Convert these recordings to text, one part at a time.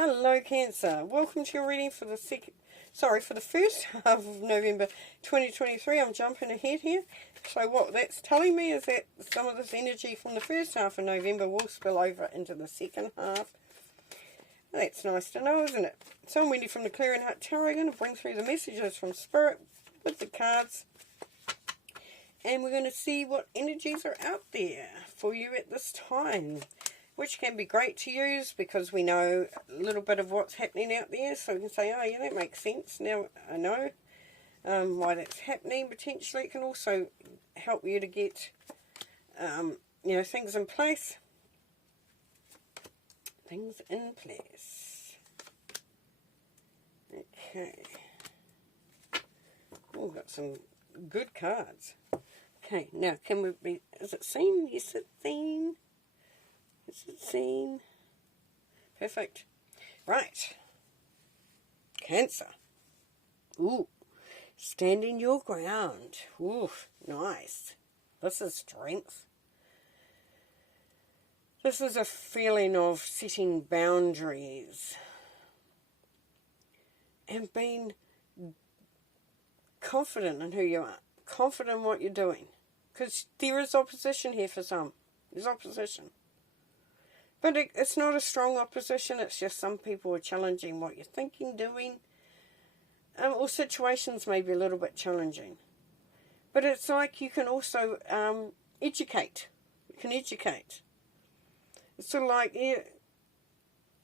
Hello Cancer, welcome to your reading for the first half of November 2023. I'm jumping ahead here. So what that's telling me is that some of this energy from the first half of November will spill over into the second half. That's nice to know, isn't it? So I'm reading from the Clearing Heart Tarot. I'm going to bring through the messages from Spirit with the cards. And we're going to see what energies are out there for you at this time, which can be great to use because we know a little bit of what's happening out there. So we can say, oh yeah, that makes sense. Now I know why that's happening. Potentially it can also help you to get things in place. Things in place. Okay. Oh, we've got some good cards. Okay, now can we be, is it seen? Yes, it's seen. Is it seen? Perfect. Right. Cancer. Ooh. Standing your ground. Ooh, nice. This is strength. This is a feeling of setting boundaries and being confident in who you are, confident in what you're doing. Because there is opposition here for some. There's opposition. But it's not a strong opposition, it's just some people are challenging what you're thinking, doing. Or situations may be a little bit challenging. But it's like you can also educate. You can educate. It's sort of like, yeah,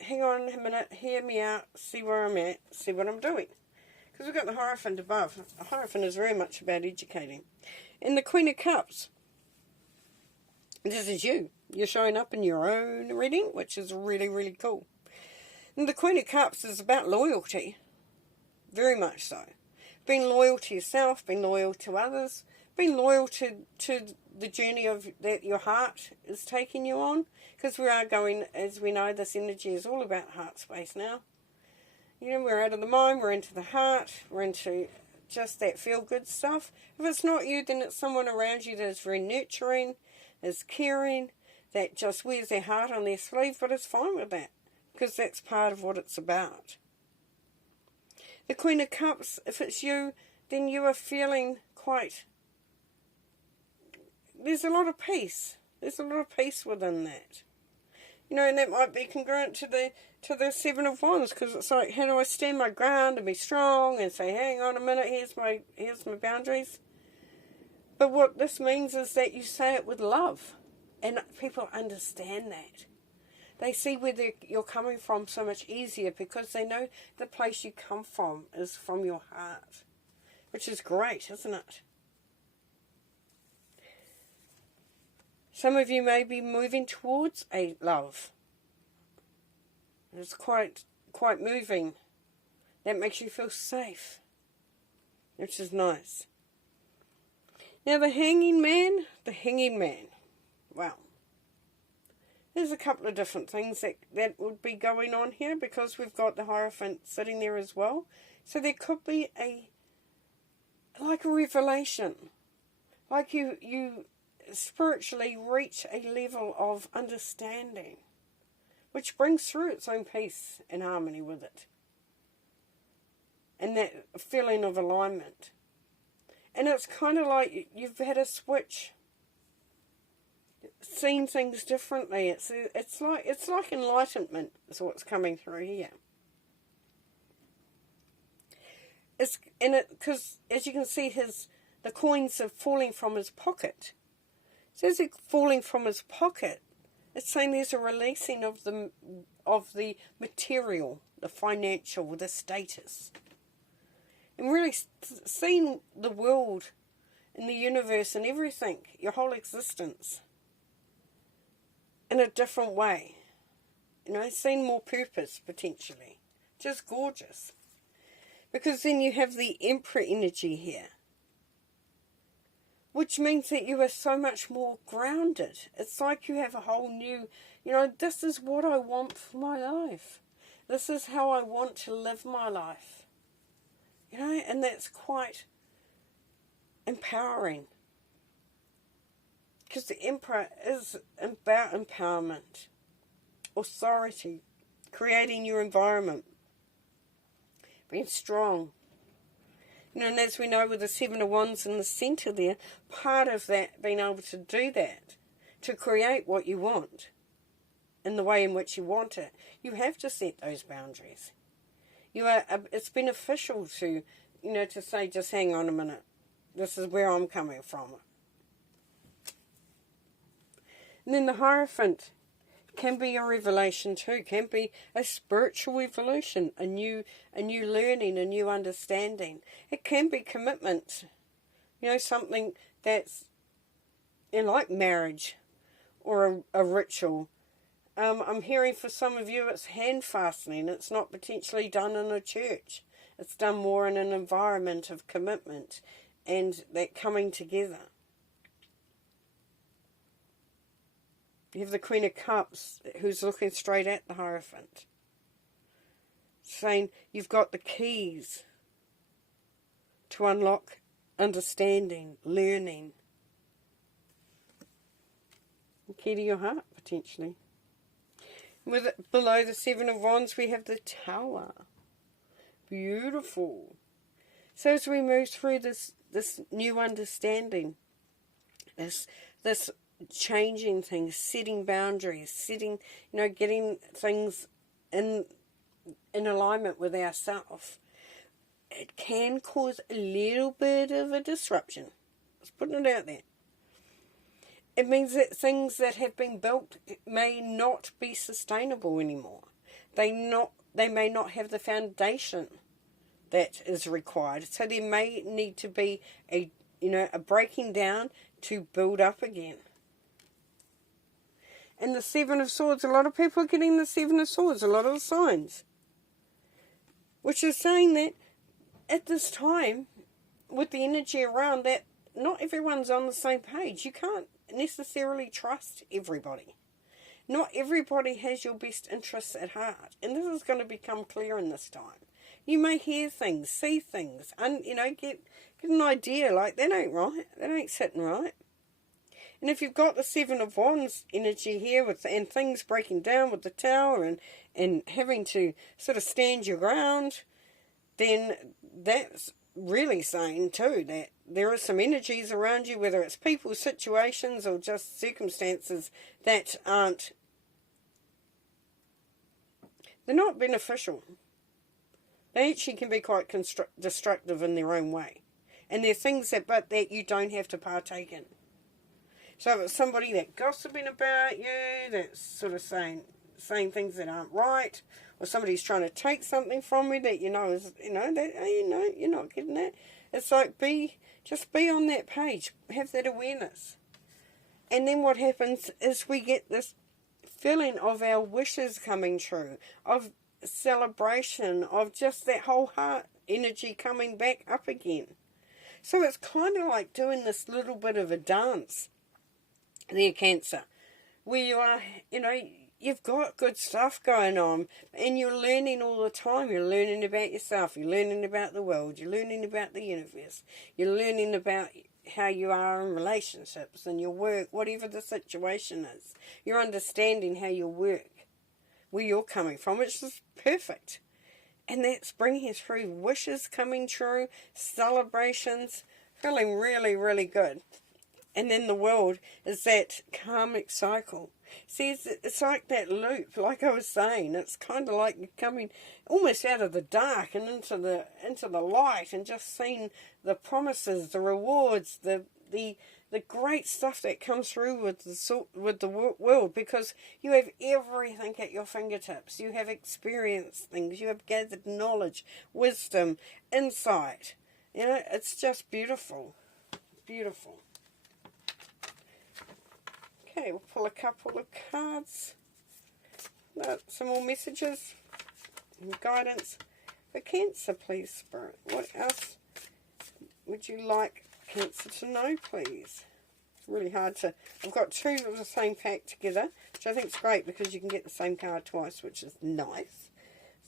hang on a minute, hear me out, see where I'm at, see what I'm doing. Because we've got the Hierophant above. The Hierophant is very much about educating. And the Queen of Cups, this is you. You're showing up in your own reading, which is really, really cool. And the Queen of Cups is about loyalty. Very much so. Being loyal to yourself, being loyal to others, being loyal to the journey of that your heart is taking you on. Because we are going, as we know, this energy is all about heart space now. You know, we're out of the mind, we're into the heart, we're into just that feel-good stuff. If it's not you, then it's someone around you that is very nurturing, is caring, that just wears their heart on their sleeve, but it's fine with that, because that's part of what it's about. The Queen of Cups, if it's you, then you are feeling quite, there's a lot of peace. There's a lot of peace within that. You know, and that might be congruent to the Seven of Wands, because it's like, how do I stand my ground and be strong and say, hang on a minute, here's my boundaries. But what this means is that you say it with love, and people understand that. They see where you're coming from so much easier because they know the place you come from is from your heart, which is great, isn't it? Some of you may be moving towards a love. It's quite moving. That makes you feel safe, which is nice. Now the Hanging Man, wow. There's a couple of different things that would be going on here because we've got the Hierophant sitting there as well. So there could be like a revelation. Like you spiritually reach a level of understanding, which brings through its own peace and harmony with it. And that feeling of alignment. And it's kind of like you've had a switch. Seen things differently. It's like enlightenment is what's coming through here. Because as you can see, the coins are falling from his pocket. So as they're falling from his pocket, it's saying there's a releasing of the material, the financial, the status, and really seeing the world and the universe and everything, your whole existence, in a different way. You know, seeing more purpose, potentially. Just gorgeous. Because then you have the Emperor energy here, which means that you are so much more grounded. It's like you have a whole new, this is what I want for my life. This is how I want to live my life. And that's quite empowering. Because the Emperor is about empowerment, authority, creating your environment, being strong. You know, and as we know with the Seven of Wands in the centre there, part of that, being able to do that, to create what you want in the way in which you want it, you have to set those boundaries. It's beneficial to, you know, to say, just hang on a minute, this is where I'm coming from. And then the Hierophant can be a revelation too, can be a spiritual evolution, a new learning, a new understanding. It can be commitment, you know, something that's, you know, like marriage or a ritual. I'm hearing for some of you it's hand fastening. It's not potentially done in a church. It's done more in an environment of commitment and that coming together. You have the Queen of Cups who's looking straight at the Hierophant, saying you've got the keys to unlock understanding, learning. The key to your heart, potentially. With it, below the Seven of Wands, we have the Tower. Beautiful. So as we move through this new understanding, this changing things, setting boundaries, setting, you know, getting things in alignment with ourselves, it can cause a little bit of a disruption. Let's put it out there. It means that things that have been built may not be sustainable anymore. They may not have the foundation that is required. So there may need to be a breaking down to build up again. And the Seven of Swords, a lot of people are getting the Seven of Swords, a lot of the signs. Which is saying that at this time, with the energy around, that not everyone's on the same page. You can't necessarily trust everybody. Not everybody has your best interests at heart. And this is going to become clear in this time. You may hear things, see things, and get an idea like that ain't right. That ain't sitting right. And if you've got the Seven of Wands energy here and things breaking down with the Tower and having to sort of stand your ground, then that's really saying too that there are some energies around you, whether it's people, situations, or just circumstances that they're not beneficial. They actually can be quite destructive in their own way. And they're things that you don't have to partake in. So if it's somebody that's gossiping about you, that's sort of saying things that aren't right, or somebody's trying to take something from you that you're not getting that. It's like just be on that page, have that awareness. And then what happens is we get this feeling of our wishes coming true, of celebration, of just that whole heart energy coming back up again. So it's kind of like doing this little bit of a dance there, Cancer, where you are, you've got good stuff going on and you're learning all the time. You're learning about yourself, you're learning about the world, you're learning about the universe, you're learning about how you are in relationships and your work, whatever the situation is. You're understanding how you work, where you're coming from, which is perfect. And that's bringing us through wishes coming true, celebrations, feeling really, really good. And then the world is that karmic cycle. See, it's like that loop, like I was saying. It's kind of like you're coming almost out of the dark and into the light, and just seeing the promises, the rewards, the great stuff that comes through with the world, because you have everything at your fingertips. You have experienced things. You have gathered knowledge, wisdom, insight. It's just beautiful. Beautiful. Okay, we'll pull a couple of cards. Some more messages and guidance for Cancer, please, Spirit. What else would you like Cancer to know, please? It's really hard to... I've got two of the same pack together, which I think is great because you can get the same card twice, which is nice.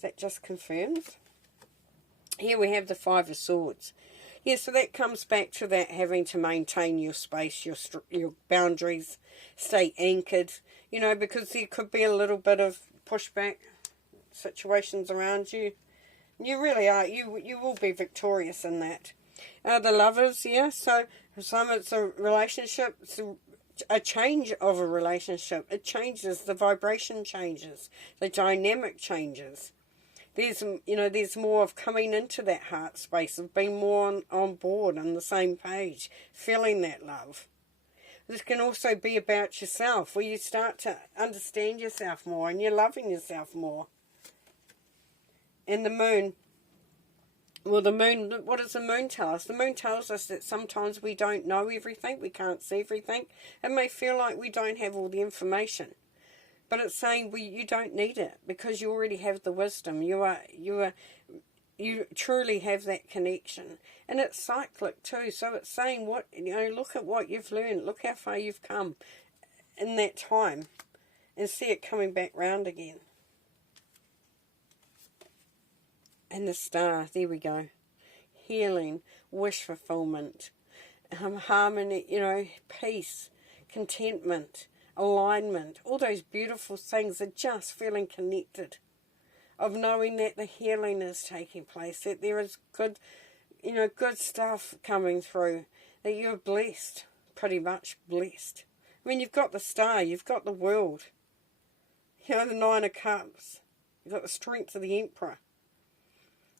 That just confirms. Here we have the Five of Swords. Yeah, so that comes back to that having to maintain your space, your boundaries, stay anchored, because there could be a little bit of pushback, situations around you. You really are. You will be victorious in that. The Lovers, yeah. So for some it's a relationship, it's a change of a relationship. It changes, the vibration changes, the dynamic changes. There's more of coming into that heart space, of being more on board, on the same page, feeling that love. This can also be about yourself, where you start to understand yourself more and you're loving yourself more. And the moon, well, the moon, what does the moon tell us? The moon tells us that sometimes we don't know everything, we can't see everything. It may feel like we don't have all the information. But it's saying you don't need it, because you already have the wisdom. You truly have that connection, and it's cyclic too. So it's saying look at what you've learned, look how far you've come in that time, and see it coming back round again. And the star, there we go, healing, wish fulfillment, harmony, peace, contentment, alignment, all those beautiful things are just feeling connected, of knowing that the healing is taking place, that there is good stuff coming through, that you're blessed, pretty much blessed. I mean, you've got the star, you've got the world, the Nine of Cups, you've got the strength of the Emperor,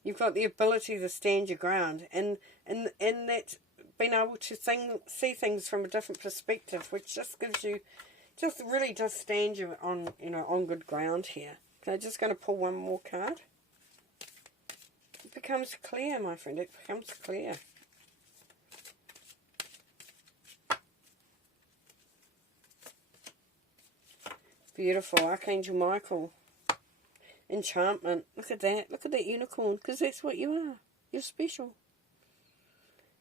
you've got the ability to stand your ground, and that being able to see things from a different perspective, which just gives you, really does stand you on good ground here. Okay, I'm just going to pull one more card. It becomes clear, my friend. It becomes clear. Beautiful. Archangel Michael. Enchantment. Look at that. Look at that unicorn. Because that's what you are. You're special.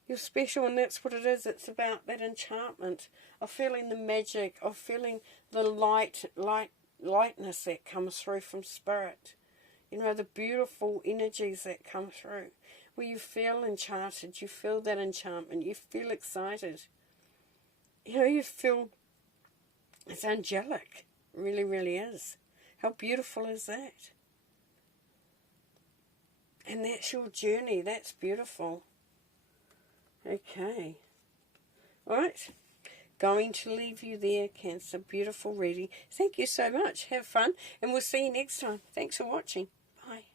You're special, and that's what it is. It's about that enchantment of feeling the magic, of feeling the lightness that comes through from spirit. The beautiful energies that come through, where you feel enchanted, you feel that enchantment, you feel excited. You feel it's angelic. It really, really is. How beautiful is that? And that's your journey. That's beautiful. Okay. Alright. Going to leave you there, Cancer. Beautiful reading. Thank you so much. Have fun. And we'll see you next time. Thanks for watching. Bye.